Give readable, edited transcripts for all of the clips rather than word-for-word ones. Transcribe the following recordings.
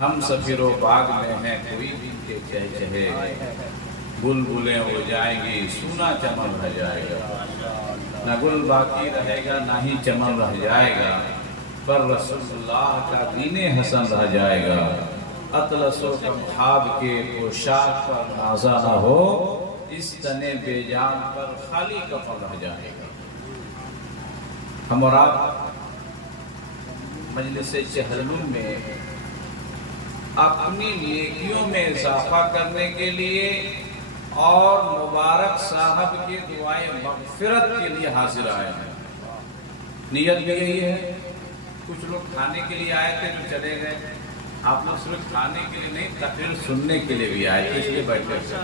ہم سفیرو باغ میں ہیں کوئی بھی کے چہچہے، بلبلیں ہو جائیں گی سونا چمن رہ جائے گا، نہ گل باقی رہے گا نہ ہی چمن رہ جائے گا، پر رسول اللہ کا دین حسن رہ جائے گا، اطلس و کمخاب کے پوشاک پر نازا نہ ہو، اس تن بے جان پر خالی کفن رہ جائے گا۔ ہم اور آپ مجلس چہلم میں اپنی نیکیوں میں اضافہ کرنے کے لیے اور مبارک صاحب کی دعائیں مغفرت کے لیے حاضر آئے ہیں۔ نیت بھی یہی ہے۔ کچھ لوگ کھانے کے لیے آئے تھے جو چلے گئے، آپ لوگ صرف کھانے کے لیے نہیں تقریر سننے کے لیے بھی آئے تھے، اس لیے بیٹھے تھے۔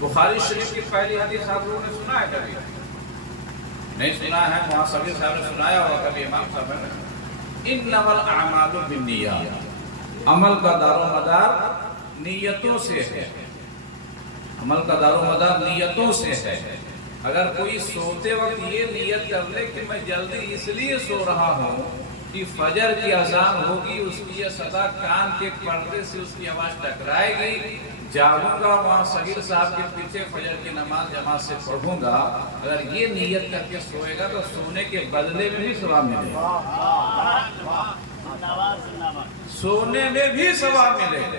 بخاری شریف کی پہلی حدیث آپ لوگوں نے سنا ہے کبھی؟ نہیں سنا ہے؟ وہاں سبھی صاحب نے سنایا ہوگا کبھی امام صاحب نے، انما الاعمال بالنیات، عمل کا دار و مدار نیتوں سے ہے، عمل کا دار و مدار نیتوں سے ہے۔ اگر کوئی سوتے وقت یہ نیت کر لے کہ میں جلدی اس لیے سو رہا ہوں کہ فجر کی اذان ہوگی، اس کی یہ صدا کان کے پردے سے اس کی آواز ٹکرائے گی، جاگوں گا وہاں صغیر صاحب کے پیچھے فجر کی نماز جماعت سے پڑھوں گا، اگر یہ نیت کر کے سوئے گا تو سونے کے بدلے میں بھی ثواب ملے گا، سونے میں بھی ثواب ملے گا۔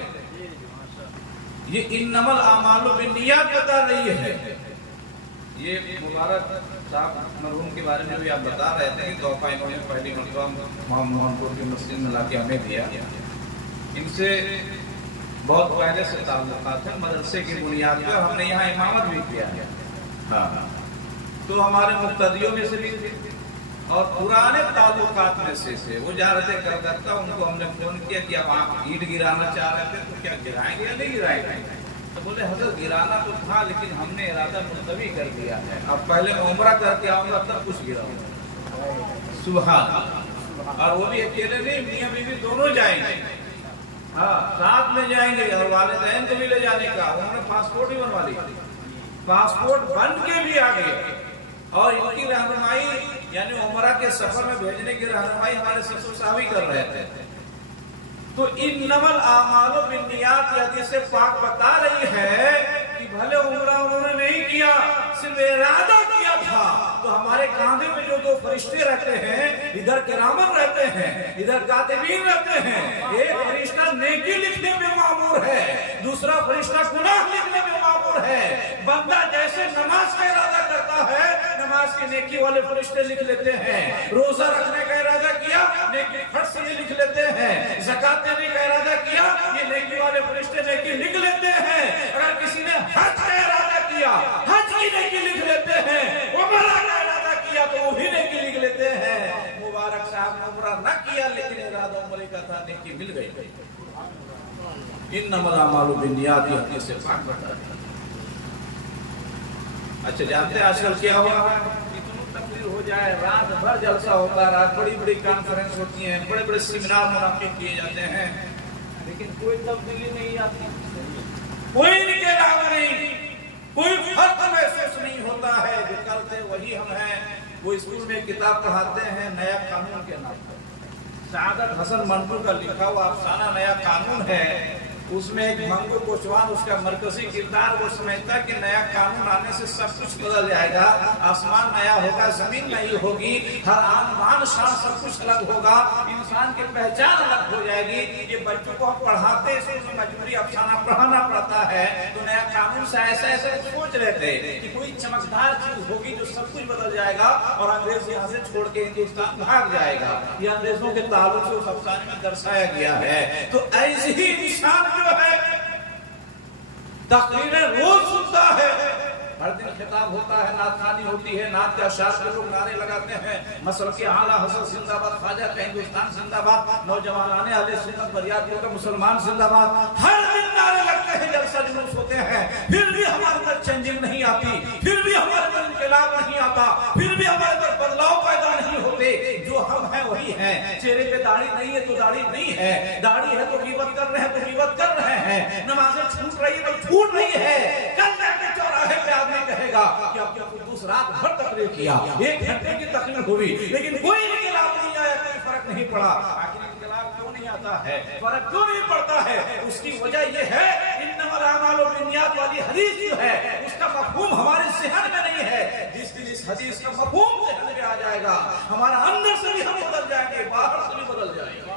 یہ انما الاعمال بالنیات بتا رہی ہے۔ یہ مبارک صاحب مرحوم کے بارے میں بھی آپ بتا رہے تھے کہ تحفہ انہوں نے پہلی مرتبہ محمد پور کی مسجد میں لا کے ہمیں دیا۔ ان سے بہت پہلے سے تعلقات ہیں، مدرسے کی بنیاد پر ہم نے یہاں امامت بھی کیا ہے، ہاں تو ہمارے مقتدیوں میں سے بھی تھے اور پرانے تعلقات میں سے تھے۔ وہ جا رہے تھے کلکتہ، ان کو ہم نے فون کیا کہ اب آپ اینٹ گرانا چاہ رہے تھے تو کیا گرائیں گے یا نہیں گرائیں گے؟ تو بولے حضرت گرانا تو تھا لیکن ہم نے ارادہ ملتوی کر دیا ہے، اب پہلے میں عمرہ کر کے آؤں گا تب کچھ گراؤں گا۔ سبحان اللہ۔ اور وہ بھی اکیلے نہیں، میاں بیوی دونوں جائیں گے، ہاں ساتھ میں جائیں گے، اور والدین کو بھی لے جانے کا۔ انہوں نے پاسپورٹ بھی بنوا لی، پاسپورٹ بن کے بھی آ گئے، اور ان کی رہنمائی یعنی عمرہ کے سفر میں بھیجنے کی رہنمائی ہمارے سسر صاحب ہی کر رہے تھے۔ تو انما الاعمال بالنیات یہ حدیث پاک بتا رہی ہے کہ بھلے عمرہ انہوں نے نہیں کیا، صرف ارادہ کیا تھا، تو ہمارے کاندھے میں جو دو فرشتے رہتے ہیں، ادھر کرامن رہتے ہیں ادھر کاتبین رہتے ہیں، ایک فرشتہ نیکی لکھنے میں مامور ہے، دوسرا فرشتہ گناہ لکھنے میں مامور ہے۔ بندہ جیسے نماز کا ارادہ کرتا ہے، نماز کی نیکی والے فرشتے لکھ لیتے ہیں، روزہ رکھنے کا ارادہ کیا نیکی پھٹ سے یہ لکھ لیتے ہیں، زکات دینے کا ارادہ کیا یہ نیکی والے فرشتے نیکی لکھ لیتے ہیں، اگر کسی نے حج کا ارادہ کیا حج کی نیکی لکھ لیتے ہیں، عمرہ کا ارادہ کیا تو وہ بھی نیکی لکھ لیتے ہیں۔ مبارک صاحب نے عمرہ نہ کیا لیکن ارادہ عمرے کا تھا، نیکی مل گئی۔ انما الاعمال بالنیات یہ حدیث سے پاک بتا رہی ہے۔ اچھا جانتے ہیں آج کل کیا ہوا ہے؟ اتنی تقریر ہو جائے، رات بھر جلسہ ہوتا ہے، رات بڑی بڑی کانفرنس ہوتی ہیں، بڑے بڑے سیمینار منعقد کیے جاتے ہیں، لیکن کوئی تبدیلی نہیں آتی، کوئی نکلا نہیں، کوئی فرق محسوس نہیں ہوتا ہے۔ جو کرتے وہی ہم ہیں۔ وہ اسکول میں کتاب پڑھاتے ہیں نیا قانون کے نام پر، سعادت حسن منٹو کا لکھا ہوا افسانہ نیا قانون ہے، اس میں ایک منگو کوچوان اس کا مرکزی کردار وہ سمجھتا ہے کہ نیا قانون آنے سے سب کچھ بدل جائے گا، آسمان نیا ہوگا، زمین نئی ہوگی، ہر آن مان شان سب کچھ الگ ہوگا، انسان کی پہچان الگ ہو جائے گی۔ یہ بچوں کو ہم پڑھاتے ہیں، اس میں مجبوری افسانہ پڑھانا پڑتا ہے، تو نیا قانون سے ایسا ایسا سوچ رہے تھے کہ کوئی چمکدار چیز ہوگی جو سب کچھ بدل جائے گا اور انگریز یہاں سے چھوڑ کے ہندوستان بھاگ جائے گا۔ یہ انگریزوں کے تعلق سے اس افسانے میں درشایا گیا ہے۔ تو ایسے ہی انسان جو ہے تقریریں روز سنتا ہے، ہر دن خطاب ہوتا ہے، نعت خوانی ہوتی ہے، نعت کے اشعار پہ لوگ نعرے لگاتے ہیں، مسلک کے اعلیٰ حضرت زندہ باد، خواجہ کا ہندوستان زندہ باد، نوجوان آنے والے سنت بریاتیوں کا مسلمان زندہ باد، ہر دن نعرے لگتے ہیں، جلسہ جلوس ہوتے ہیں، پھر بھی ہمارے اندر چینجنگ نہیں آتی، پھر بھی ہمارے اندر انقلاب نہیں آتا، پھر بھی ہمارے اندر بدلاؤ پیدا نہیں ہوتے۔ جو ہم ہیں وہی ہیں، چہرے پہ داڑھی نہیں ہے تو داڑھی نہیں ہے، داڑھی ہے تو غیبت کر رہے ہیں تو غیبت کر رہے ہیں، نمازیں چھوٹ رہی ہے تو چھوٹ رہی ہے۔ کل جا کے چوراہے پہ آدمی کہے گا کہ اب کیا قدوس رات بھر تقریر کیا، 1 گھنٹے کی تقریر ہوئی لیکن کوئی انقلاب نہیں آیا، کوئی فرق نہیں پڑا۔ آخر انقلاب کیوں نہیں آتا ہے, فرق کیوں نہیں پڑتا ہے؟ اس کی وجہ یہ ہے انما الاعمال بالنیات والی حدیث جو ہے اس کا مفہوم ہمارے ذہن میں نہیں ہے. جس دن اس حدیث کا مفہوم ذہن میں آ جائے گا ہمارا اندر سے بھی ہم بدل جائیں گے, باہر سے بھی بدل جائیں گے.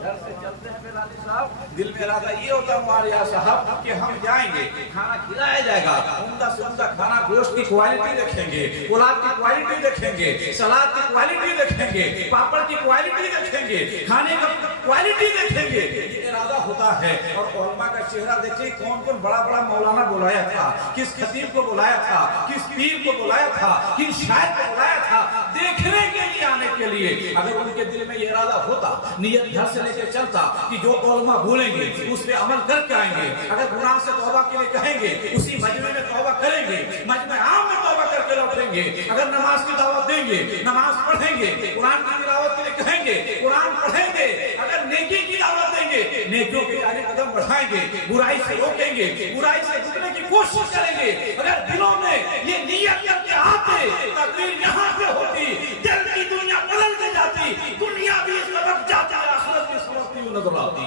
گھر سے چلتے ہیں بلالی صاحب, دل میں ارادہ یہ ہوتا ہے ہمارے یہاں صاحب کہ ہم جائیں گے, کھانا کھلایا جائے گا, عمدہ سے عمدہ کھانا, گوشت کی کوالٹی دیکھیں گے, پلاؤ کی کوالٹی دیکھیں گے, سلاد کی کوالٹی دیکھیں گے, پاپڑ کی کوالٹی دیکھیں گے, کھانے کا کوالٹی دیکھیں گے. یہ ارادہ ہوتا ہے. اور علماء کا چہرہ دیکھیں, کون کون بڑا بڑا مولانا بلایا تھا, کس خطیب کو بلایا تھا, کس پیر کو بلایا تھا, کس شاعر کو بلایا تھا, دیکھنے کے لیے, آنے کے لیے. اگر ان کے دل میں یہ ارادہ ہوتا, نیت گھر سے لے کے چلتا کہ جو علماء بولیں گے اس پہ عمل کر کے آئیں گے, اگر گناہ سے توبہ کے لیے کہیں گے اسی مجمع میں توبہ کریں گے, مجمع عام میں توبہ کر کے لوٹیں گے, اگر نماز کی دعوت دیں گے نماز پڑھیں گے, قرآن کی تلاوت کے لیے کہیں گے قرآن پڑھیں گے, اگر نیکی کی دعوت دیں گے نیکیوں کے آگے قدم بڑھائیں گے, برائی سے روکیں گے, برائی سے رکنے کی کوشش کریں گے. اگر دلوں میں یہ نیت کر کے آتے تقریر یہاں پہ ہوتی, دل کی دنیا بدل کے جاتی, دنیا بھی سبق جاتی, آخرت بھی سبقتی ہوئی نظر آتی.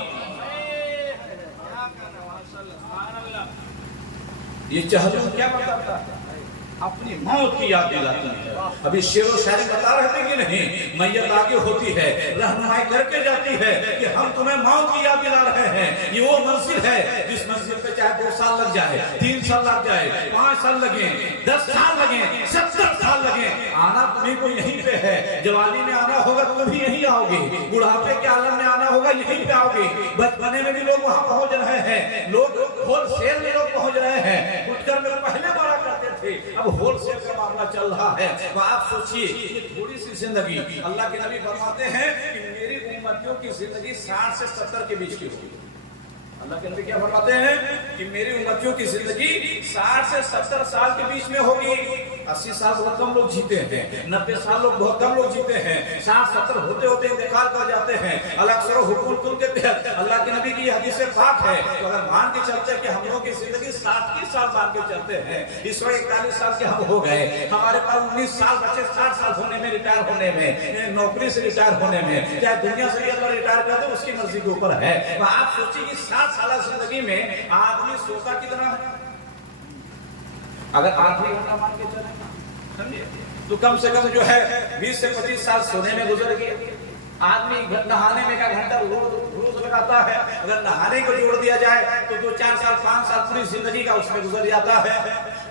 یہ چہلم کیا بتاتا ہے؟ اپنی موت کی یاد دلاتی ہے. ابھی شعر و شاعری بتا رہے تھے کہ نہیں, میت آگے ہوتی ہے, رہنمائی کر کے جاتی ہے کہ ہم تمہیں موت کی یاد دلا رہے ہیں. یہ وہ منزل ہے جس منزل پہ چاہے 2 سال لگ جائے, 3 سال لگ جائے, 5 سال لگیں, 10 سال لگیں, 70 سال لگیں, آنا تمہیں کو یہیں پہ ہے. جوانی میں آنا ہوگا تو بھی یہیں آؤ گے, بڑھاپے کے عالم میں آنا ہوگا یہیں پہ آؤ گے. بچپنے میں بھی لوگ وہاں پہنچ رہے ہیں, لوگ ہول سیل میں لوگ پہنچ رہے ہیں. اٹھ کر میں پہلے بڑا کرتے تھے, اب ہول سیل کا معاملہ چل رہا ہے. تو آپ سوچئے یہ تھوڑی سی زندگی, اللہ کے نبی فرماتے ہیں کہ میری امتیوں کی زندگی 60 سے 70 کے بیچ کی ہوگی. اللہ کے نبی کیا فرماتے ہیں کہ میری امتیوں کی زندگی 60 سے 70 سال کے بیچ میں ہوگی. 80 سال بہت کم لوگ جیتے ہیں, 90 سال لوگ بہت کم لوگ جیتے ہیں, 60-70 ہوتے ہوتے انتقال کر جاتے ہیں. الاکثر حکم کل کے تحت اللہ کے نبی کی یہ حدیث پاک ہے. تو اگر مان کے چلتے کہ ہم لوگ کی زندگی 60 سال مان کے چلتے ہیں, اس وقت 41 سال کے ہم ہو گئے, ہمارے پاس 19 سال بچے 60 سال ہونے میں, ریٹائر ہونے میں, نوکری سے ریٹائر ہونے میں, چاہے دنیا سے بھی اللہ ریٹائر کر دے اس کی مرضی کے اوپر ہے. تو آپ سوچیے کہ 60 سالہ زندگی میں آدمی سوتا کتنا ہے؟ اگر 8 گھنٹہ مان کے چلے تو کم سے کم جو ہے 20 سے 25 سال سونے میں گزر گئے. آدمی نہانے میں کا گھنٹہ روز لگاتا ہے, اگر نہانے کو جوڑ دیا جائے تو 2-4 سال 5 سال پوری زندگی کا اس میں گزر جاتا ہے.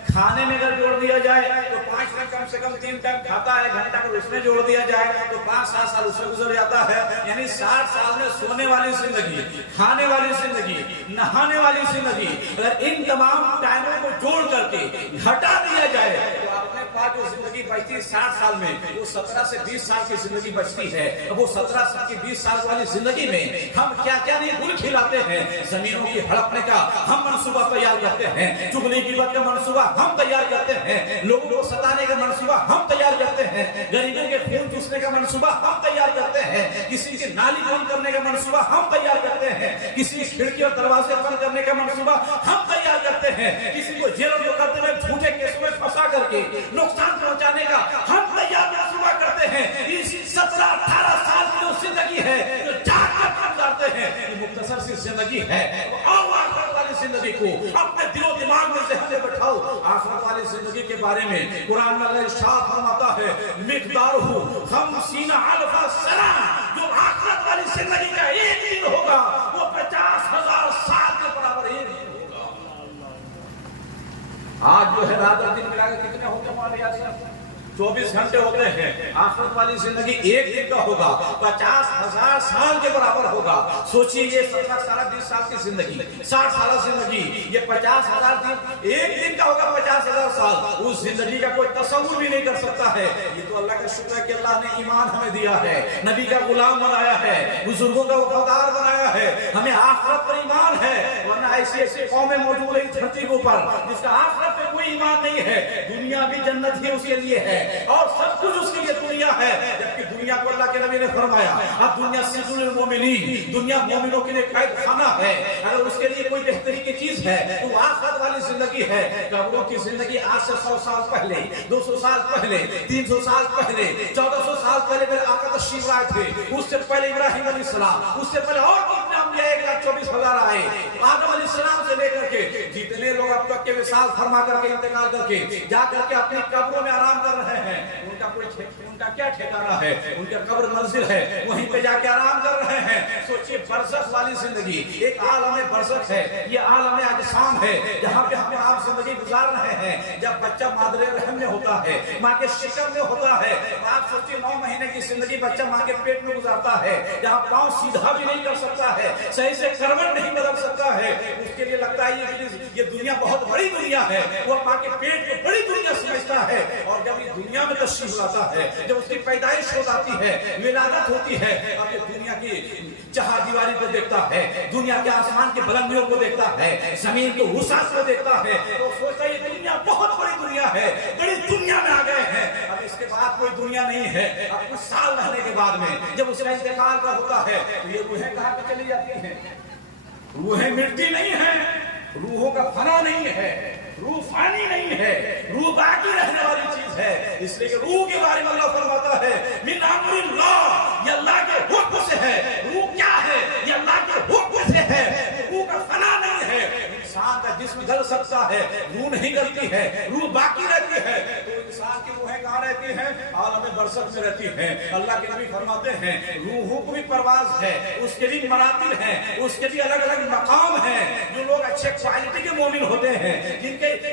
کھانے میں اگر جوڑ دیا جائے تو 5 میں کم سے کم 3 ٹائم کھاتا ہے, گھنٹہ اگر اس میں جوڑ دیا جائے تو 5-7 سال اس میں گزر جاتا ہے. یعنی 60 سال میں سونے والی زندگی, کھانے والی زندگی, نہانے والی زندگی, اگر ان تمام ٹائموں کو جوڑ کر کے گھٹا دیا جائے تو اپنے پاس جو زندگی بچتی ہے 60 سال میں, وہ 17 سے 20 سال کی زندگی بچتی ہے. اب وہ 17 سال کی 20 سال والی زندگی میں ہم کیا کیا نہیں گل کھلاتے ہیں. زمینوں کی ہڑپنے کا ہم منصوبہ تیار کرتے ہیں, چغلی کی بات کا منصوبہ ہم تیار کرتے ہیں, لوگوں کو ستانے کا منصوبہ ہم تیار کرتے ہیں, غریبوں کے خون چوسنے کا منصوبہ ہم تیار کرتے ہیں, کسی کی نالی بند کرنے کا منصوبہ ہم تیار کرتے ہیں, کسی کی کھڑکی اور دروازے بند کرنے کا منصوبہ ہم تیار کرتے ہیں, کسی کو جیل میں کرتے ہوئے جھوٹے کیسوں میں پھنسا کر کے نقصان پہنچانے کا ہم تیار منصوبہ کرتے ہیں. اس 17-18 سال کی جو زندگی ہے جو جاگ کر ہم جاتے ہیں, یہ مختصر سی زندگی ہے. آخرت والی زندگی کو اپنے دل و دماغ میں ذہن میں بٹھاؤ. آخرت والی زندگی کے بارے میں قرآن میں اللہ ارشاد فرماتا ہے مقدارہ 50,000 سنہ, جو آخرت والی زندگی کا ایک دن ہوگا وہ 50,000 سال کے برابر ایک دن ہوگا. آج جو ہے رات اور دن ملا کے کتنے ہوتے ہیں ہمارے یہاں؟ 24 گھنٹے ہوتے ہیں. آخرت والی زندگی ایک دن کا ہوگا, 50,000 سال کے برابر ہوگا. سوچئے یہ 17 سال 20 سال کی زندگی, 60 سال زندگی, یہ 50,000 دن ایک دن کا ہوگا. 50,000 سال اس زندگی کا کوئی تصور بھی نہیں کر سکتا ہے. یہ تو اللہ کا شکر ہے کہ اللہ نے ایمان ہمیں دیا ہے, نبی کا غلام بنایا ہے, بزرگوں کا وفادار بنایا ہے, ہمیں آخرت پر ایمان ہے. ورنہ ایسی قومیں موجود ہیں دھرتی کے اوپر جس کا آخرت پہ कोई ईमान नहीं है। दुनिया भी जन्नत ही उसके लिए है और सब कुछ उसके लिए दुनिया है। जबकि दुनिया को अल्लाह के नबी ने फरमाया अब दुनिया सिजुल मोमिनीन, दुनिया मोमिनों के लिए कैद खाना है। अगर उसके लिए कोई बेहतरीन की चीज है तो आखिरत वाली जिंदगी है। कब्रों की जिंदगी आज से 100 साल पहले, 200 साल पहले, 300 साल पहले, 1400 साल पहले मेरे आका तशरीफ लाए थे। उससे पहले इब्राहिम अलैहिस्सलाम, उससे पहले और कितने अंबिया 1,24,000 आए। आदम अलैहिस्सलाम से लेकर के जितने लोग अब तक के विशाल फरमा करके इंतकाल करके जा करके अपनी कब्रों में आराम कर रहे हैं, उनका क्या ठिकाना है? उनका कब्र मंजिल है, वहीं पे जाके आराम कर रहे हैं। सोचिए बरज़ख वाली जिंदगी, एक आलम बरज़ख है, ये आलम अजसाम है जहाँ पे हम आप जिंदगी गुजार रहे हैं। जब बच्चा मादरे रहम में होता है, माँ के शिकम में होता है, आप सोचिए 9 महीने की जिंदगी बच्चा माँ के पेट में गुजारता है, जहाँ पाँव सीधा भी नहीं कर सकता है, सही से करवट नहीं बदल सकता है। उसके लिए लगता है ये दुनिया बहुत बड़ी दुनिया है, वो माँ के पेट में बड़ी दुनिया समझता है। और जब ये दुनिया में तशरीफ लाता है, जब उसकी पैदाइश हो जाती है, विलादत होती है, अब ये दुनिया की चहारदीवारी को देखता है, दुनिया के आसमान के बुलंदियों को देखता है, जमीन के वुसात को देखता है, तो सोचता है ये दुनिया बहुत बड़ी दुनिया है, बड़ी दुनिया में आ गए हैं। अब इसके बाद कोई दुनिया नहीं है। अब कुछ साल रहने के बाद में जब उसका इंतकाल का होता है तो ये रूहें कहाँ पे चली जाती हैं? रूहें मिटती नहीं है, रूहों का फना नहीं है, रूह फानी नहीं है, रूह बाकी रहने वाली चीज है। इसलिए कि रूह के बारे में अल्लाह फरमाता है मिन अम्रिल्लाह, ये अल्लाह के हुक्म से है। रूह क्या है? ये अल्लाह के हुक्म से है। रूह का फना नहीं है। इंसान का जिस्म गल सकता है, रूह नहीं गलती है, रूह बाकी रहती है। तो इंसान की रूहें कहाँ रहती हैं? आलम बरज़ख में रहती हैं। अल्लाह के नबी फरमाते हैं रूहों को भी परवाज है, उसके भी मरातिब हैं, उसके भी अलग अलग मकाम हैं। जो लोग अच्छे क्वालिटी के मोमिन होते हैं,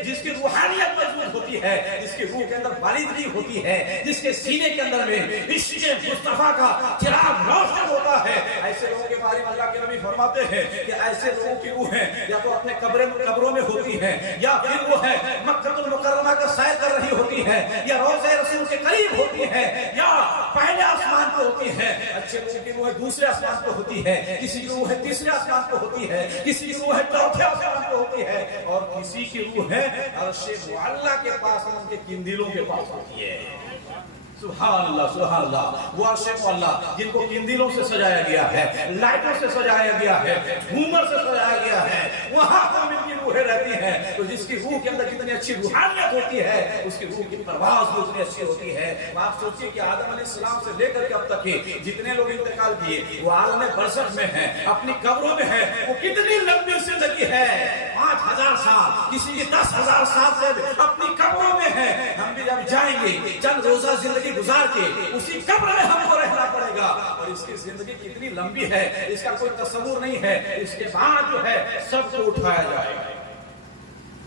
जिसकी रूहानियत मजबूत होती है, जिसकी रूह के अंदर बालिदगी होती है, जिसके सीने के अंदर में इश्क़ मुस्तफा का चिराग रोशन होता है, ऐसे लोगों के बारे में अल्लाह के नबी फरमाते हैं कि ऐसे लोगों की रूहें या तो अपने कब्रों में होती है, या फिर वो है मक्कतुल मुकर्रमा का सैर कर रही होती है, या रोज़े रसूल के करीब होती है, या पहले आसमान पे होती है। अच्छे लोगों की रूह दूसरे आसमान पे होती है, किसी की रूह तीसरे आसमान पे होती है, किसी की रूह चौथे आसमान पे होती है, और किसी की रूह है अर्शे मुअल्ला के पास, उनके किंदिलों के पास होती है। सुभान अल्लाह, सुभान अल्लाह। वो अर्शे मुअल्ला जिनको किंदिलों से सजाया गया है, लाइटों से सजाया गया है, झूमर से सजाया गया है, वहां पर इनकी रूहें रहती हैं। तो जिसकी रूह के अंदर जितनी अच्छी रूहानियत होती है, उसकी रूह की परवाज़ भी उतनी अच्छी होती है। आप सोचिए कि आदम अलैहिस्सलाम से लेकर के अब तक के जितने लोग इंतकाल किए वो आलम बरज़ख में हैं, अपनी कब्रों में है। वो कितनी लंबी जिंदगी है, 5000 साल, किसी की 10,000 साल से अपनी कब्रों में है। हम भी जब जाएंगे चंद रोजा जिंदगी गुजार के उसी कब्र में हमको रहना पड़ेगा, और इसकी जिंदगी कितनी लंबी है इसका कोई तस्वुर नहीं है। इसके बाद जो है सबको उठाया जाएगा।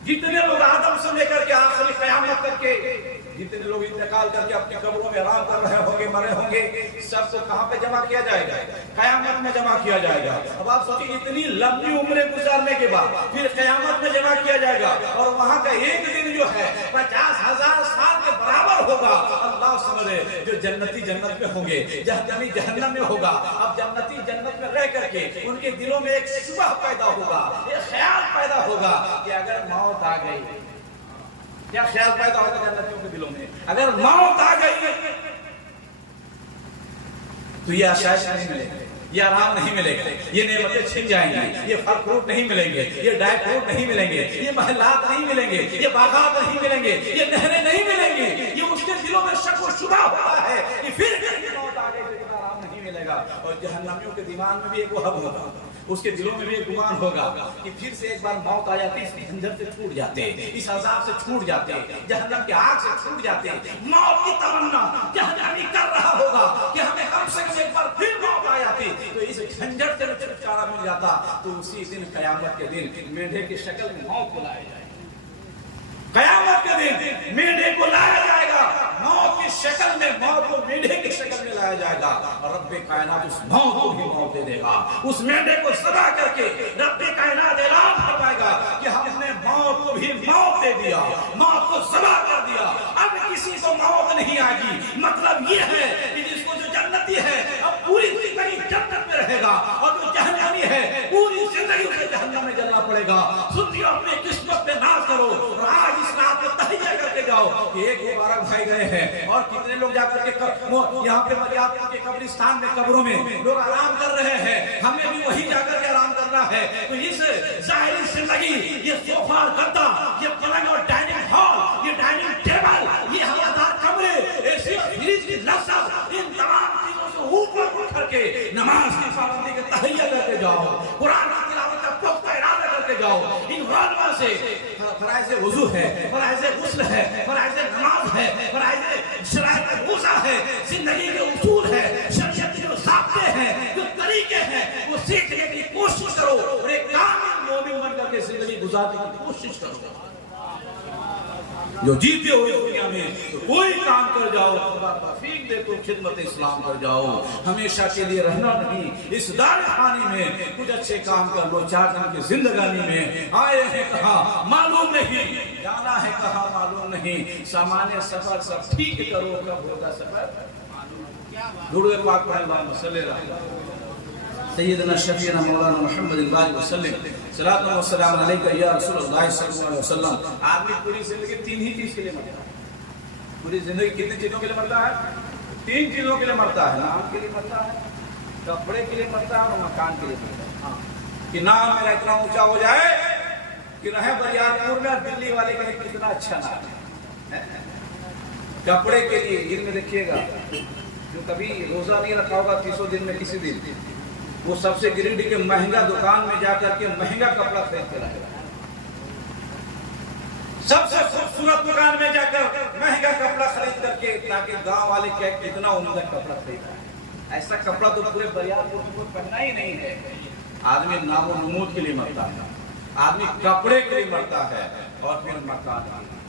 जितने लोग आदम से लेकर के आखिरी क़यामत तक के जितने लोग इंतकाल करके अपनी कब्रों में आराम कर रहे होंगे, मरे होंगे, सबको कहां पे जमा किया जाएगा? क़यामत में जमा किया जाएगा। अब आप सोचिए इतनी लंबी उम्रें गुजारने के बाद फिर क़यामत में जमा किया जाएगा, और वहां का एक दिन जो है 50,000 साल के बराबर होगा। अल्लाह समझे, जो जन्नती जन्नत में होंगे, जहन्नमी जहन्नम में होगा। अब जन्नती जन्नत में रह करके उनके दिलों में एक शुबह पैदा होगा, एक ख्याल पैदा होगा कि अगर मौत आ गई, क्या ख्याल पैदा होगा जन्नतियों के दिलों में? अगर मौत आ गई तो ये आशाएं नहीं मिलेंगे, ये आराम नहीं मिलेगा, ये नेमतें छिन जाएंगी, ये फल फ्रूट नहीं मिलेंगे, ये ड्राई फ्रूट नहीं मिलेंगे, ये महलात नहीं मिलेंगे, ये बागात नहीं मिलेंगे, ये नहरें नहीं मिलेंगी। ये उसके दिलों में शक व शुबा होता है कि फिर मौत आ गई तो आराम नहीं मिलेगा। और जहन्नमियों के दिमाग में भी एक वहम होगा, उसके दिलों में भी एक गुमान होगा कि फिर से एक बार मौत आ जाती, इसकी झंझट से छूट जाते, इस अज़ाब से छूट जाते, जहन्नम के आग से छूट जाते। मौत की तमन्ना जहन्नमी कर रहा होगा कि हमें कम से कम एक बार फिर मौत आ जाती, तो इस झंझट से छुटकारा मिल जाता। तो उसी दिन क़यामत के दिन मेढे की शक्ल में मौत को लाया जाएगा। क़यामत के दिन मेढे को लाया जाएगा, मौत की शक्ल में, मौत को मेढे की शक्ल में लाया जाएगा, और रब्बे कायनात उस मौत को भी मौत दे देगा। उस मेढे को सदा करके रब्बे कायनात ऐलान फरमाएगा कि हमने मौत को भी मौत दे दिया, मौत को सदा कर दिया, अब किसी को मौत नहीं आएगी। मतलब ये है कि जिसको जो जन्नती है अब पूरी जिंदगी जन्नत में रहेगा, और जो जहन्नमी है पूरी जिंदगी उसे जहन्नम में जलना पड़ेगा। सुनिए, अपनी किस्मत पे नाज़ करो। आज इस रात कि एक मुबारक भाई गए हैं और कितने लोग जाकर के यहाँ पे मरियात के कब्रिस्तान में कब्रों में लोग आराम कर रहे हैं, हमें भी वही जाकर के आराम करना है। तो इस जाहिरी जिंदगी, ये सोफा और गद्दा, ये पलंग और डाइनिंग हॉल, ये डाइनिंग टेबल, ये हवादार कमरे, एसी और फ्रिज की लज्जत, इन तमाम चीजों से ऊपर उठ करके नमाज की पाबंदी का तहैया करके जाओ, कुरान की तिलावत का पुख्ता इरादा करके जाओ। इन वालवा से फराइज़ वुज़ू है, फराइज़ गुस्ल है, फराइज़ नमाज है, फराइज़ शराइत रोज़ा है, जिंदगी के उसूल है, शरीयत के जो ज़ाब्ते हैं, जो तरीके हैं, वो सीखने की कोशिश करो और एक कामिल मोमिन बन करके जिंदगी गुजारने की कोशिश करो। जो जीते हुए दुनिया में तो कोई काम कर जाओ, तौफीक दे तो खिदमत इस्लाम कर जाओ, हमेशा के लिए रहना नहीं। इस दार खानी में कुछ अच्छे काम कर लो, 4 दिन की जिंदगानी में आए हैं कहाँ मालूम नहीं, जाना है कहाँ मालूम नहीं, सामान्य सफर सब ठीक करो, कब होगा सफर दुरूद पाक पढ़े, अल्लाहुम्मा सल्ली अला सय्यदना शफीना मौलाना मुहम्मद वसल्लम सलातु व सलाम अलैका या रसूलुल्लाह सल्लल्लाहु अलैहि वसल्लम। आदमी पूरी जिंदगी 3 ही चीज के लिए मरता है। पूरी जिंदगी कितनी चीजों के लिए मरता है? 3 चीजों के लिए मरता है। नाम के लिए मरता है, कपड़े के लिए मरता है और मकान के लिए मरता है। हाँ, कि नाम मेरा इतना ऊंचा हो जाए कि रहे बरियारपुर में दिल्ली वाले कहें कितना अच्छा नाम है। कपड़े के लिए दिन में देखिएगा, जो कभी रोजा नहीं रखा होगा 300 दिन में किसी दिन, वो सबसे गिरिडीह के महंगा दुकान में जाकर के महंगा कपड़ा खरीद कर आएगा। सबसे खूबसूरत दुकान में जाकर महंगा कपड़ा खरीद करके, ताकि गांव वाले क्या कितना उम्दा कपड़ा खरीदा है। ऐसा कपड़ा तो पूरे बरियारपुर को पहना ही नहीं है। आदमी नामो नमूद के लिए मरता है, आदमी कपड़े के लिए मरता है और फिर मकान के लिए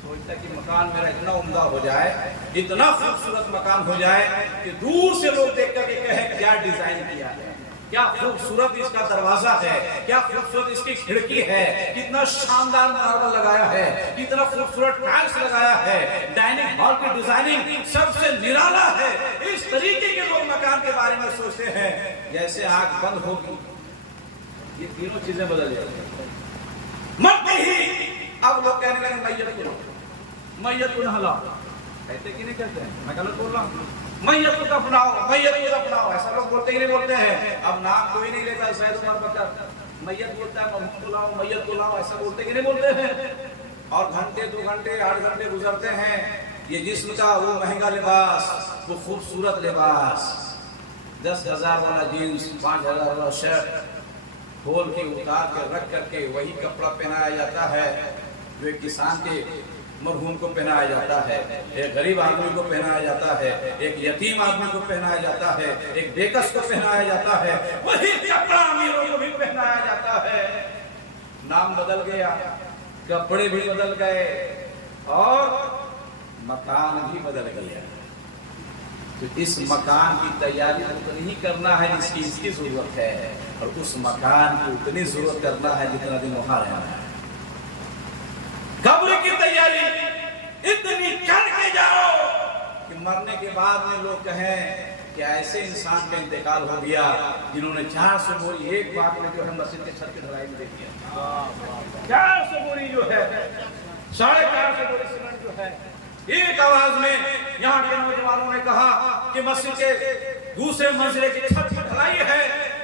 सोचता कि मकान मेरा इतना उम्दा हो जाए, इतना खूबसूरत मकान हो जाए कि दूर से लोग देख करके कहे क्या डिजाइन किया है, क्या खूबसूरत इसका दरवाजा है, क्या खूबसूरत इसकी खिड़की है, कितना शानदार मार्बल लगाया है, कितना खूबसूरत टाइल्स लगाया है, डाइनिंग हॉल की डिजाइनिंग सबसे निराला है। इस तरीके के लोग मकान के बारे में सोचते हैं। जैसे आंख बंद होगी ये तीनों चीजें बदल जाएंगी। मरते ही अब लोग कहने लगे मैयत को नहलाओ, कहते कि नहीं कहते हैं? मैं गलत बोल रहा हूँ? मैयत को दफनाओ, मैयत को दफनाओ, ऐसा लोग बोलते ही नहीं बोलते हैं। अब नाम कोई नहीं लेता, सैयद उमर बकर मैयत बोलता है, मरहूम को लाओ, मैयत को लाओ, ऐसा बोलते कि नहीं बोलते हैं? और घंटे 2 घंटे 8 घंटे गुजरते हैं, ये जिस्म का वो महंगा लिबास, वो खूबसूरत लिबास, 10,000 वाला जीन्स, 5,000 वाला शर्ट खोल के उतार के रख करके वही कपड़ा पहनाया जाता है जो एक किसान के मरहूम को पहनाया जाता है, एक गरीब आदमी को पहनाया जाता है, एक यतीम आदमी को पहनाया जाता है, एक बेकस को पहनाया जाता है, वही कपड़ा अमीरों को भी पहनाया जाता है। नाम बदल गया, कपड़े भी बदल गए और मकान भी बदल गया। तो इस मकान की तैयारी उतनी ही करना है जिसकी इसकी जरूरत है, और उस मकान की उतनी जरूरत करना है जितना दिन वहां रहना है। कब्र की तैयारी इतनी करके जाओ कि मरने के बाद में लोग कहें कि ऐसे इंसान का इंतकाल हो गया जिन्होंने 400 बोरी एक बात में जो है मस्जिद के छत की ढलाई में दे दिया। 400 बोरी जो है, 450 बोरी सीमेंट जो है, एक आवाज में यहाँ के नौजवानों ने कहा कि मस्जिद के दूसरे मंजिले की छत की ढलाई है,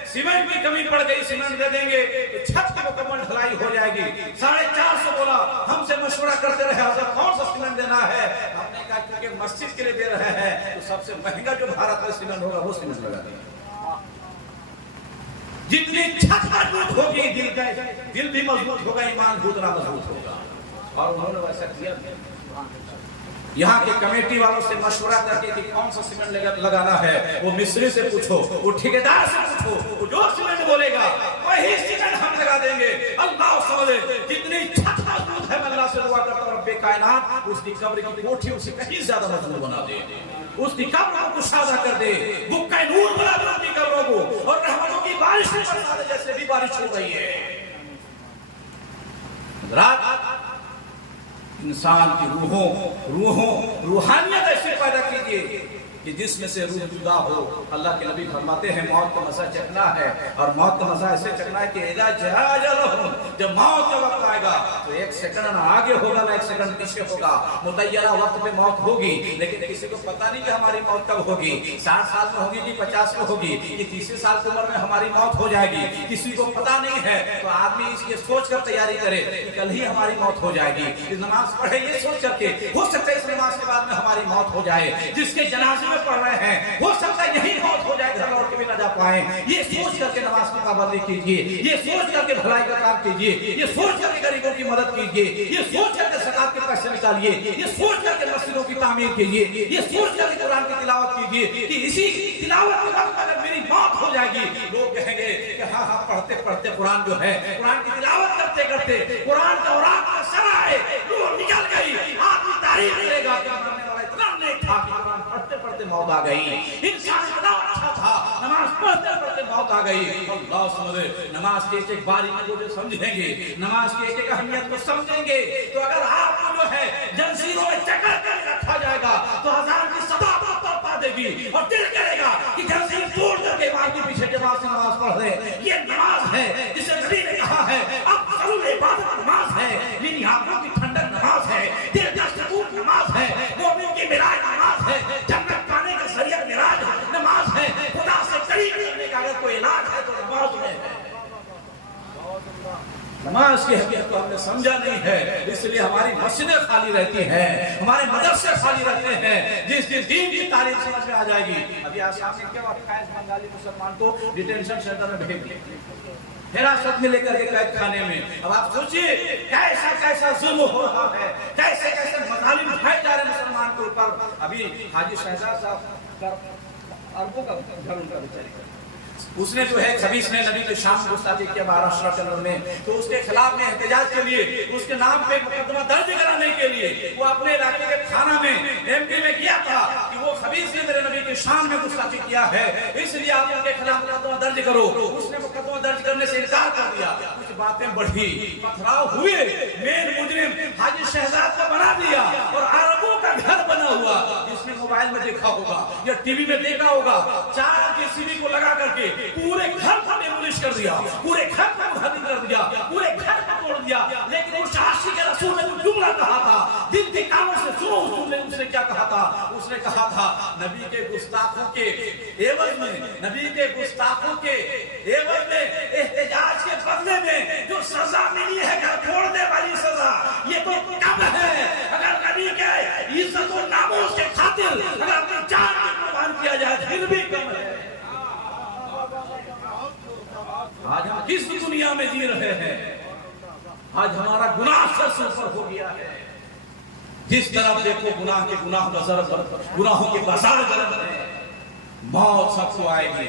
सीमेंट की कमी पड़ गई, सीमेंट दे देंगे तो छत की मुकम्मल ढलाई हो जाएगी। 450 बोला, हमसे मशवरा करते रहे हज़रत कौन सा सीमेंट देना है। हमने कहा क्योंकि मस्जिद के लिए दे रहे हैं तो सबसे महंगा जो भारत में सीमेंट होगा वो सीमेंट लगा देंगे। जितनी छत मजबूत होगी दिल भी मजबूत होगा, ईमान भी उतना मजबूत होगा। और उन्होंने वैसा किया। यहाँ के कमेटी वालों से मशवरा करके कि कौन सा सीमेंट लगाना है, वो मिस्त्री से पूछो, वो ठेकेदार से पूछो, वो जो सीमेंट बोलेगा वही सीमेंट हम लगा देंगे। अल्लाह समझे जितनी छत मजबूत है, मैं अल्लाह से दुआ करता हूँ रब्बे कायनात उसकी कब्र की कोठी उसे कहीं ज्यादा मजबूत बना दे, उसकी कब्र को कुशादा कर दे, बुक्का नूर बना दे उसकी कब्रों को, और रहमतों की बारिश बरसा दे जैसे भी बारिश हो रही है। रात इंसान की रूहानियत ऐसी पैदा कीजिए کہ جس میں سے روح جدا ہو. اللہ کے نبی فرماتے ہیں موت کا مزہ چکھنا ہے, اور موت کا مزہ ایسے چکھنا ہے کہ اذا جاء اجلہم, جب موت کا وقت آئے گا تو ایک سیکنڈ نہ آگے ہوگا نہ ایک سیکنڈ پیچھے ہوگا. متعینہ وقت پہ موت ہوگی, لیکن کسی کو پتہ نہیں کہ ہماری موت کب ہوگی. 60 سال میں ہوگی کہ 50 میں ہوگی, کہ 30 سال کی عمر میں ہماری موت ہو جائے گی, کسی کو پتہ نہیں ہے. تو آدمی اس یہ سوچ کر تیاری کرے کہ کل ہی ہماری موت ہو جائے گی. نماز پڑھے یہ سوچ کر کے, ہو سکتا ہے اس نماز کے بعد میں ہماری موت ہو جائے. جس کے جنازے میں پڑھ رہے ہیں ہو سکتا ہے یہی موت ہو جائے, گھر لوٹ کے بھی نہ جا پائیں. یہ سوچ کر کے نماز کی پابندی کیجیے, یہ سوچ کر کے بھلائی کا کام کیجیے, یہ سوچ کر کے غریبوں کی مدد کیجیے, یہ سوچ کر کے زکات کے پیسے نکالیے, یہ سوچ کر کے مسجدوں کی تعمیر کیجیے, یہ سوچ کر کے قرآن کی تلاوت کیجیے کہ اسی تلاوت کے وقت اگر میری موت ہو جائے گی لوگ کہیں گے کہ ہاں پڑھتے پڑھتے قرآن جو ہے, قرآن کی تلاوت کرتے کرتے قرآن کا اوراق کا سرائے روح نکل گئی. آدمی تعریف کرے گا کہ مرنے والا اتنا نیک تھا کہ قرآن پڑھتے پڑھتے موت آ گئی. انسان اتنا اچھا تھا, نماز پڑھتے پڑھتے موت آ گئی. اللہ سمجھے نماز کی ایک ایک باری کو جو سمجھیں گے, نماز کی ایک ایک اہمیت کو سمجھیں گے, تو اگر آپ کو جو ہے جنسیروں میں چکر کر رکھا جائے گا تو اذان کی صدا پا دے گی, اور دل کرے گا کہ جنسیر توڑ کر کے بعد پیچھے جماعت سے نماز پڑھ رہے. یہ نماز ہے جسے نبی نے کہا ہے اب ضرور عبادت نماز ہے, میری آنکھوں کی ٹھنڈک نماز ہے, دل کا سکون نماز ہے, مومن کی معراج نماز ہے, جنت پانے کا ذریعہ معراج نماز ہے, خدا سے قریب کرنے کا اگر کوئی علاج ہے تو نماز میں ہے. نماز کی حقیقت کو ہم نے سمجھا نہیں ہے, اس لیے ہماری مسجدیں خالی رہتی ہیں, ہمارے مدرسے خالی رہتے ہیں. جس دن دین کی تعلیم سمجھ میں آ جائے گی. ابھی آپ سامنے کیا 28 بنگالی مسلمان کو ڈیٹینشن سینٹر میں بھیج دیا, حراست میں لے کر کے قید خانے میں. اب آپ سوچئے کیسا کیسا ظلم ہو رہا ہے, کیسے کیسے مظالم اٹھائے جا رہے ہیں مسلمان کے اوپر. ابھی حاجی شہزاد صاحب کا اربوں کا گھر ان کا بیچارے, اس نے جو ہے خبیث نے نبی کے شام میں گستاخی کیا مہاراشٹر کے اندر میں, تو اس کے خلاف میں احتجاج کے لیے, اس کے نام پہ مقدمہ درج کرانے کے لیے وہ اپنے علاقے کے تھانہ میں ایم پی میں گیا تھا کہ وہ خبیث نے میرے نبی کے شام میں گستاخی کیا ہے, اس لیے آپ ان کے خلاف مقدمہ درج کرو. اس نے مقدمہ درج کرنے سے انکار کر دیا. کچھ باتیں بڑھی, پتھراؤ ہوئے, مین مجرم حاجی شہزاد کو بنا دیا, اور عربوں کا گھر بنا ہوا. جس نے موبائل میں دیکھا ہوگا یا ٹی وی میں دیکھا ہوگا, 4 JCB کو لگا کر کے پورے گھر کو ڈیمولش کر دیا, پورے گھر کو منہدم کر دیا, پورے گھر کو توڑ دیا. لیکن اس عاشق رسول نے جو جملہ کہا تھا, دل کے کانوں سے سنو اس جملے, اس نے کیا کہا تھا؟ اس نے کہا تھا نبی کے گستاخوں کے عوض میں, نبی کے گستاخوں کے عوض میں, احتجاج کے بدلے میں جو سزا ملی ہے گھر چھوڑنے والی سزا, یہ تو کم ہے. اگر نبی کے عزت و ناموس کے خاطر اگر اپنی جان کو قربان کیا جائے پھر بھی کم ہے. آج ہم کس دنیا میں جی رہے ہیں؟ آج ہمارا گناہ سر سے اوپر ہو گیا ہے. جس طرف دیکھو گناہ کے گناہ بازار, گناہوں کے بازار گرم ہے. موت سب کو آئے گی,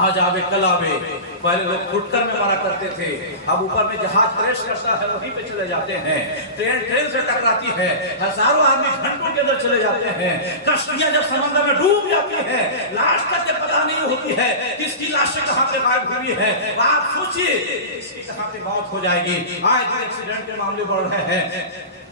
آج آوے کل آوے. پہلے لوگ فٹکر میں مرا کرتے تھے, اب اوپر میں جہاز کریش کرتا ہے وہیں پہ چلے جاتے ہیں. ٹرین سے ٹکراتی ہے, ہزاروں آدمی گھنٹوں کے اندر چلے جاتے ہیں. کشتیاں جب سمندر میں ڈوب جاتی ہیں, لاش تک کے پتہ نہیں ہوتی ہے کس کی لاشیں کہاں پہ غائب ہوئی ہے. آپ سوچئے اس کی کہاں پہ موت ہو جائے گی. آج بھی ایکسیڈنٹ کے معاملے بڑھ رہے ہیں.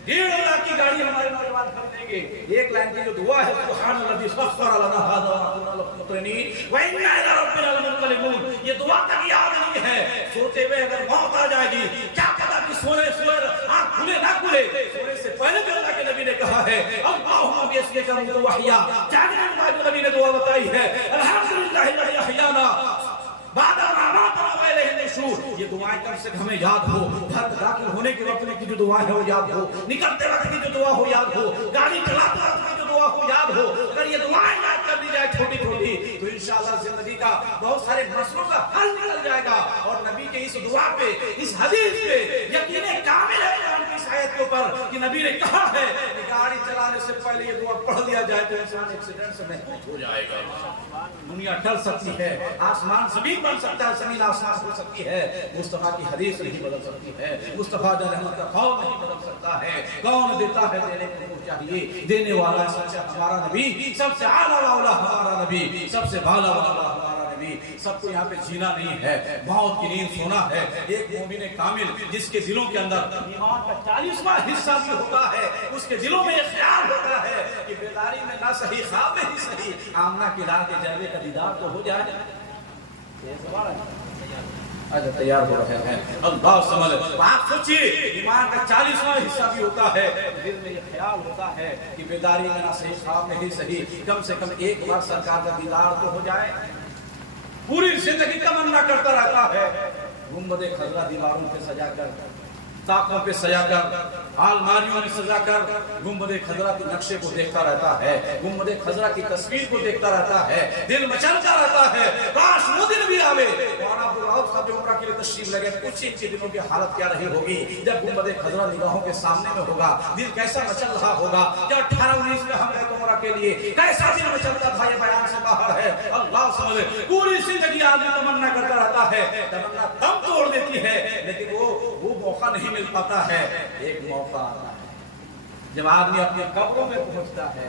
1.5 لاکھ کی گاڑی ہمارے نوجوان خریدیں گے. ایک لائن کی جو دعا ہے سبحان الذی سخر لنا ھذا وما كنا له مقرنین وانا الی ربنا لمنقلبون, یہ دعا تک یاد نہیں ہے. سوتے ہوئے اگر موت آ جائے گی, کیا پتا کہ سونے آنکھ کھلے نہ کھلے, سونے سے پہلے بھی اللہ کے نبی نے کہا ہے اللہم بیسمک اموت واحیا. جاگنے کے بعد نبی نے دعا بتائی ہے الحمدللہ الذی احیانا بعد ما اماتنا والیہ النشور. یہ دعائیں کم سے ہمیں یاد ہو, گھر داخل ہونے کے وقت کی جو دعا ہے وہ یاد ہو, نکلتے وقت کی جو دعا ہو یاد ہو, گاڑی چلاتے وقت کی جو دعا ہو یاد ہو. اگر یہ دعائیں یاد کر دی جائے چھوٹی چھوٹی تو انشاءاللہ زندگی کا بہت سارے مسئلوں کا حل نکل جائے گا. اور نبی کے اس دعا پہ, اس حدیث پہ یقین کامل ہے قرآن کی اس آیت کے اوپر کہ نبی نے کہا ہے کہ گاڑی چلانے سے پہلے یہ دعا پڑھ لیا جائے تو انسان ایکسیڈنٹ سے محفوظ ہو جائے گا. دنیا ٹل سکتی ہے, آسمان زمین بن سکتا ہے, زمین آسمان ہو سکتی ہے, مصطفیٰ کی حدیث نہیں بدل سکتی ہے, مصطفیٰ جو رحمت کا قول نہیں بدل سکتا ہے. کون دیتا ہے دینے کو چاہیے, دینے والا سب سے ہمارا نبی, سب سے اعلیٰ والا ہمارا نبی, سب سے بالا والا ہمارا نبی. नबी, सबको यहाँ पे जीना नहीं है, मौत की नींद सोना है। एक मोमिन कामिल जिसके दिलों के अंदर ईमान का 40वां हिस्सा भी होता है, उसके दिलों में ये ख्याल होता है कि बेदारी में ना सही, ख्वाब में ही सही, आमना की रात के जलवे का दीदार तो हो जाए। अच्छा, तैयार हो रहे हैं, अल्लाह समझ। आप सोचिए, ईमान का 40वां हिस्सा भी होता है, दिल में ये ख्याल होता है कि बेदारी में ना सही, ख्वाब में ही सही, कम से कम एक बार सरकार का दीदार तो हो जाए। पूरी जिंदगी तमन्ना करता रहता है, गुंबदे खजरा दीवारों पे सजाकर, ताकों पे सजाकर, अलमारियों में सजाकर गुंबदे खजरा के नक्शे को देखता रहता है, गुंबदे खजरा की तस्वीर को देखता रहता है, दिल मचलता रहता है, काश वो दिन भी आवे। मौलाना अब्दुल वहाब साहब जो उम्रा के लिए तशरीफ लगे, कुछ ही दिनों की हालत क्या रही होगी जब गुंबदे खजरा निगाहों के सामने में होगा, दिल कैसा मचल रहा होगा। जब 18-19 में हम गए उम्रा के लिए, कैसा दिल मचलता था, ये बयान से बाहर है। अल्लाह समझे, पूरी जिंदगी आदमी तमन्ना करता रहता है, तमन्ना दम तोड़ देती है, लेकिन वो मौका नहीं मिल पाता है। एक मौका आता है जब आदमी अपने कब्रों में पहुंचता है,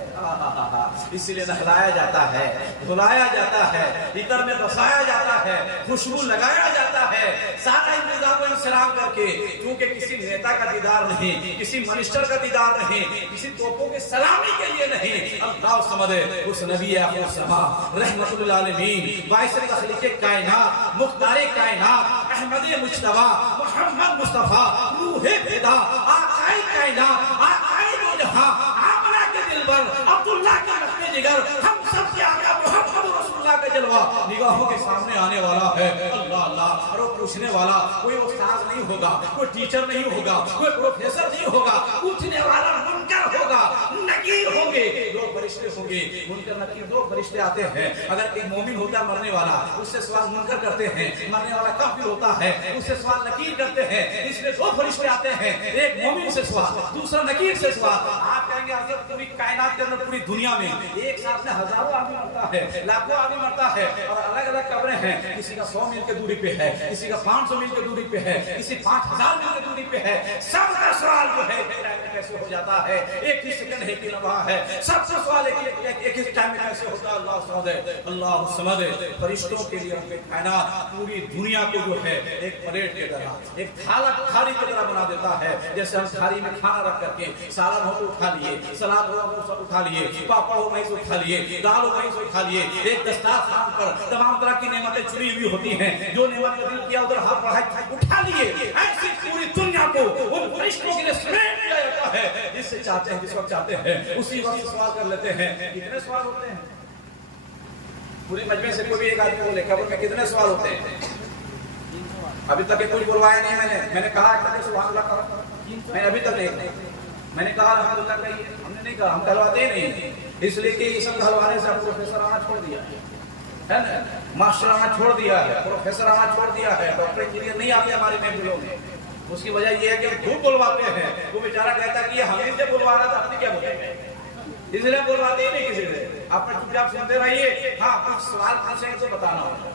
इसलिए नहलाया जाता है, धुलाया जाता है, इतर में बसाया जाता है, खुशबू लगाया जाता है, सारा इंतजाम इंतजाम करके, क्योंकि किसी नेता का दीदार नहीं, किसी मिनिस्टर का दीदार नहीं, किसी तोपों की सलामी के लिए नहीं, अल्लाह समझे उस नबी आखिर समा रहमतुल आलमीन, बाइस तखलीक़े कायनात, मुख्तारे कायनात, अहमद मुज्तबा, मोहम्मद मुस्तफा, रूहे फिदा, आकाए कायनात, आकाए दो जहां, आमना के दिल पर, अब्दुल्लाह के रखते जिगर, हम सब के आका मोहम्मद रसूलुल्लाह का जलवा निगाहों के सामने आने वाला है। अल्लाह अल्लाह। और पूछने वाला कोई उस्ताद नहीं होगा, कोई टीचर नहीं होगा, कोई प्रोफेसर नहीं होगा, पूछने वाला मुनकर होगा, नकीर होंगे, दो फरिश्ते होंगे। मुनकर नकीर दो फरिश्ते आते हैं। अगर एक मोमिन होता मरने वाला, उससे सवाल मुनकर करते हैं, मरने वाला काफिर होता है, उससे सवाल नकीर करते हैं, इसलिए दो फरिश्ते आते हैं, एक मोमिन से सवाल, दूसरा नकीर से सवाल। आप कहेंगे हज़रत पूरी कायनात के अंदर, पूरी दुनिया में एक साथ में हजारों आदमी मरता है, लाखों आदमी मरता है, और अलग अलग कब्रें हैं, किसी का 100 मील की दूरी पे है, किसी का 500 मील की दूरी पे है, किसी 5000 मील की दूरी पे है। सबका सवाल जो है कैसे हो जाता है, एक ही सेकंड है कि लम्हा है, सबका सवाल एक ही टाइम में कैसे होता है। अल्लाह समझे, अल्लाह समझे। फरिश्तों के लिए अपने कायनात, पूरी दुनिया को जो है एक प्लेट की तरह, एक थाली की तरह बना देता है। जैसे हम थाली में खाना रख करके, सालन हो तो उठा लिए, सलाद हो तो सब उठा लिए, पापड़ हो वहीं से उठा लिए, दाल हो वहीं से उठा लिए, एक दस्तरखान पर तमाम तरह की नेमतें चुनी हुई होती हैं, जो नेमत का दिल किया उधर हाथ बढ़ाए उठा लिए। ऐसी पूरी दुनिया को उन फरिश्तों के लिए समेट लिया जाता है, जिससे चाहते हैं, जिस वक्त चाहते हैं उसी वक्त सवाल कर लेते हैं। कितने सवाल होते हैं पूरी मजमे से? कोई भी एक आदमी बोले कब्र में कितने सवाल होते हैं? अभी तक कुछ बुलवाया नहीं। मैंने कहा सुभान अल्लाह करो, मैंने अभी तक नहीं, मैंने कहा अल्हम्दुलिल्लाह कहिए, हमने नहीं कहा, हम कहलवाते ही नहीं, इसलिए कि इस कहलवाने से प्रोफेसर आना छोड़ दिया है ना, मास्टर आना छोड़ दिया है, प्रोफेसर आना छोड़ दिया है, डॉक्टर इंजीनियर नहीं आते हमारे महफिलों में। उसकी वजह यह है कि हम खूब बुलवाते हैं। वो बेचारा कहता कि हम इनसे बुलवा रहा था, अपने क्या बोलेंगे, इसलिए बुलवाते ही नहीं किसी से। आप चुपचाप सुनते रहिए। हाँ, कुछ सवाल पूछेंगे तो बताना होगा।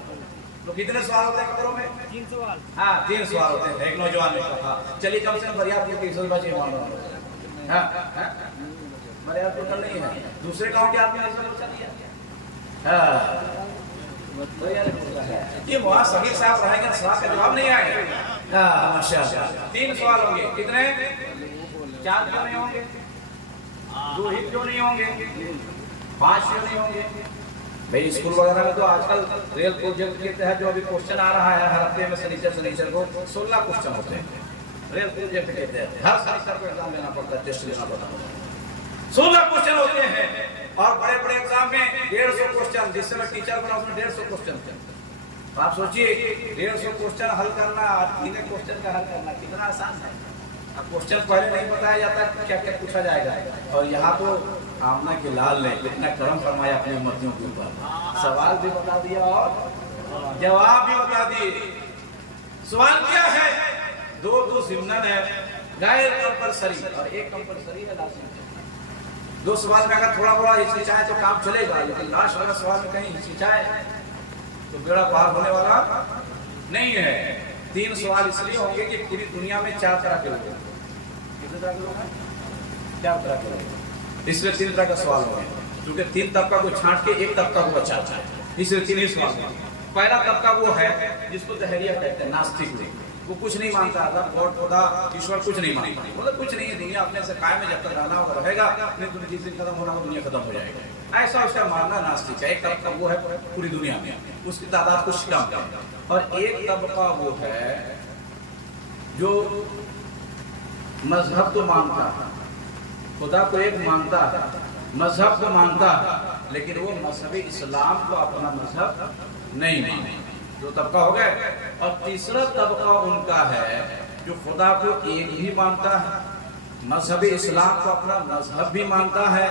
तो कितने सवाल होते हैं कब्रों में? 3 सवाल। हाँ, 3 सवाल होते हैं। एक नौजवान ने कहा, चलिए कम से कम बरियात की 300 बचे मालूम। बरियात टोटल नहीं है, दूसरे गाँव के आदमी ऐसा बचा दिया। ये वहाँ समीर साहब रहेंगे, सवाल का जवाब नहीं आएगा। माशाअल्लाह। 3 सवाल होंगे। कितने? 4 क्यों नहीं होंगे? 2 ही क्यों नहीं होंगे? 5 क्यों नहीं होंगे? भाई स्कूल वगैरह में तो आजकल रेल प्रोजेक्ट के तहत जो अभी क्वेश्चन आ रहा है, हर हफ्ते में शनिचर को 16 क्वेश्चन होते हैं रेल प्रोजेक्ट के तहत। हर शनिचर को एग्जाम लेना पड़ता है, टेस्ट लेना पड़ता है। 16 क्वेश्चन होते हैं, और बड़े बड़े एग्जाम में 150 क्वेश्चन, जिस समय टीचर बना उसमें 150 क्वेश्चन। आप सोचिए 150 क्वेश्चन हल करना, 3 क्वेश्चन का हल करना कितना आसान है। अब क्वेश्चन पहले नहीं बताया जाता क्या क्या पूछा जाएगा, और यहाँ तो आमना के लाल ने इतना करम फरमाया अपने उम्मतियों के ऊपर, सवाल भी बता दिया और जवाब भी बता दिए। सवाल क्या है? 2 ज़िम्नन है, गैर कंपलसरी और एक कंपलसरी है लाजिम। 2 सवाल में अगर थोड़ा बड़ा हिचकिचाए तो काम चलेगा, लेकिन लास्ट वाला सवाल में कहीं हिचकिचाए तो बेड़ा पार होने वाला नहीं है। 3 सवाल इसलिए होंगे कि पूरी दुनिया में 4 तरह के लोग हैं। कितने तरह के लोग हैं? 4 तरह के लोग, इसलिए 3 तरह का सवाल होंगे, क्योंकि 3 तबका को छांट के एक तबका को बचाता है, इसलिए 3 ही सवाल। पहला तबका वो है जिसको जहरिया कहते हैं, नास्तिक लोग। वो कुछ नहीं मानता, अल्लाह गॉड खुदा ईश्वर कुछ नहीं मानता, मतलब कुछ नहीं है, दुनिया अपने से कायम है, जब तक रहना होगा रहेगा, नहीं तो जिस दिन खत्म होना हो दुनिया खत्म हो जाएगी, ऐसा उसका मानना नास्तिक है। एक तबका वो है पूरी दुनिया में, उसकी तादाद कुछ कम है। और एक तबका वो है जो मजहब को मानता है, खुदा को एक मानता है, मजहब को मानता है, लेकिन वो मजहब इस्लाम को अपना मजहब नहीं मानता। दो तबका हो गए। और तीसरा तबका उनका है जो खुदा को एक ही मानता है, मजहब इस्लाम को अपना मजहब भी मानता है,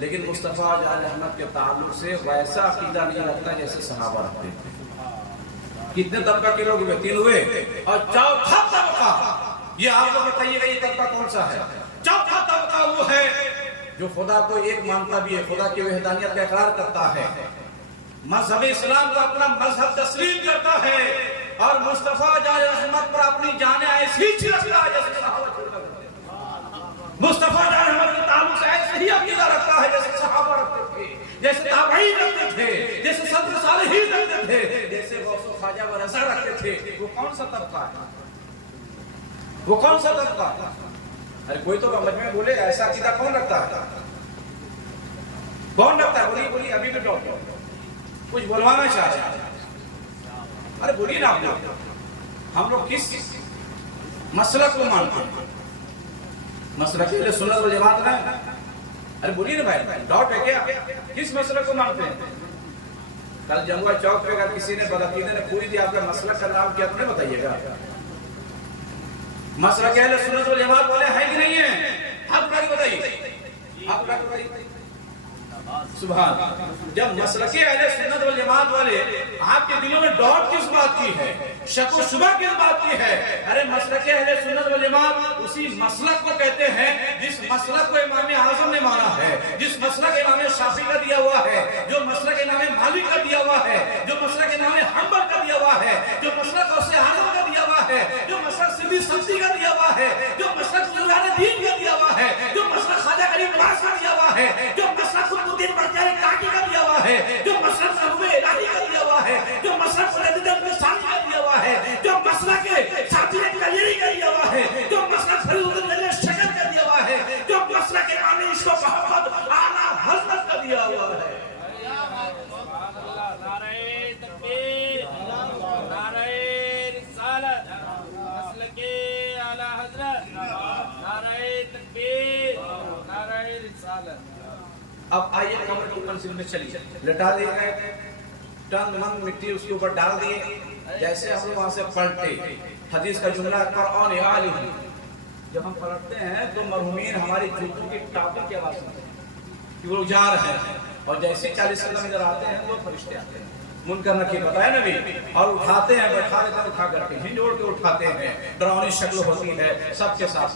लेकिन मुस्तफा जाल अहमद के ताल्लुक से वैसा अकीदा नहीं रखता जैसे सहाबा रखते थे। कितने तबका के लोग हुए? 3 हुए। और चौथा तबका, ये आप लोग बताइएगा ये तबका कौन सा है? चौथा तबका वो है जो खुदा को एक मानता भी है, खुदा की वहदानियत का इकरार करता है, मजहब इस्लाम को अपना मजहब तस्लीम करता है, और मुस्तफा जाल अहमद पर अपनी जान ऐसी छिड़कता है जैसे सहाबा छिड़का करते थे। मुस्तफा जाल अहमद के ताल्लुक से ऐसे ही अकीदा रखता है जैसे सहाबा रखते थे, जैसे ताबईन रखते थे, जैसे सल्फ सालिहीन रखते थे, जैसे गौस ख्वाजा वरसा रखते थे। वो कौन सा तबका है? वो कौन सा तबका? अरे कोई तो समझ में बोले, ऐसा अकीदा कौन रखता है? कौन रखता है? बोलिए बोलिए, अभी भी डॉक्टर कुछ बोलवाना चाह रहे हैं, अरे बोलिए ना आप लोग। हम लोग किस मसलक को मानते हैं? मसलक अहले सुन्नत वल जमात है। अरे बोलिए ना भाई, डाउट है क्या? किस मसलक को मानते हैं? कल जमुआ चौक पे अगर किसी ने बदअकीदे ने पूरी दी, आपका मसलक का नाम क्या तो नहीं बताइएगा। मसलक अहले सुन्नत वल जमात वाले हैं कि नहीं है? आप लोग बताइए, आप लोग बताइए। सुभान। जब मसलके अहले सुन्नत वल जमात वाले आपके दिलों में डाउट किस बात की है, शक व शुबा किस बात की है? अरे मसलके अहले सुन्नत वल जमात उसी मसलक को कहते हैं जिस मसलक को इमाम आज़म ने माना है, जिस मसलक इमाम शाफी का दिया हुआ है, जो मसलक इमाम मालिक का दिया हुआ है, जो मसलक इमाम हम्बल का दिया हुआ है, जो मसलक गौसे आज़म का दिया हुआ है, जो मसलक सिद्दीक़ सब्ज़ी का दिया हुआ है, जो मसलक सुल्तान दीन का दिया हुआ है, जो मसलक ख्वाजा गरीब नवाज का दिया हुआ है, जो मसलक कुतुबुद्दीन बरजारी काकी का दिया हुआ है, जो मसलक नहवे इलाही का दिया हुआ है, जो मसलक फरीदुद्दीन बिसारी का दिया हुआ है, जो मसलक साथी कलीरी का दिया हुआ है, जो मसलक फरीदुद्दीन शकर का दिया हुआ है, जो मसलक इमाम इश्क व मोहब्बत आला हज़रत का दिया हुआ है। नारे तकबीर, नारे रिसालत, मसलके आला हज़रत, नारे तकबीर, नारे रिसालत। अब आइए कमर की मंजिल में चलिए, लटा दिए गए, टंग मंग मिट्टी उसके ऊपर डाल दिए, जैसे हम लोग वहां से पलटे। हदीस का जुमला कुरान आली, जब हम पलटते हैं तो मरहुमीन हमारी जूतों की टापों की आवाज सुनते हैं कि वो लोग जा रहे हैं, और जैसे 40 कदम इधर आते हैं तो फरिश्ते आते हैं, मुनकर नकीर बताया नबी, और उठाते हैं, बैठा देते हैं, उठा करके झिंझोड़ के उठाते हैं, डरावनी शक्ल होती है, सबके साथ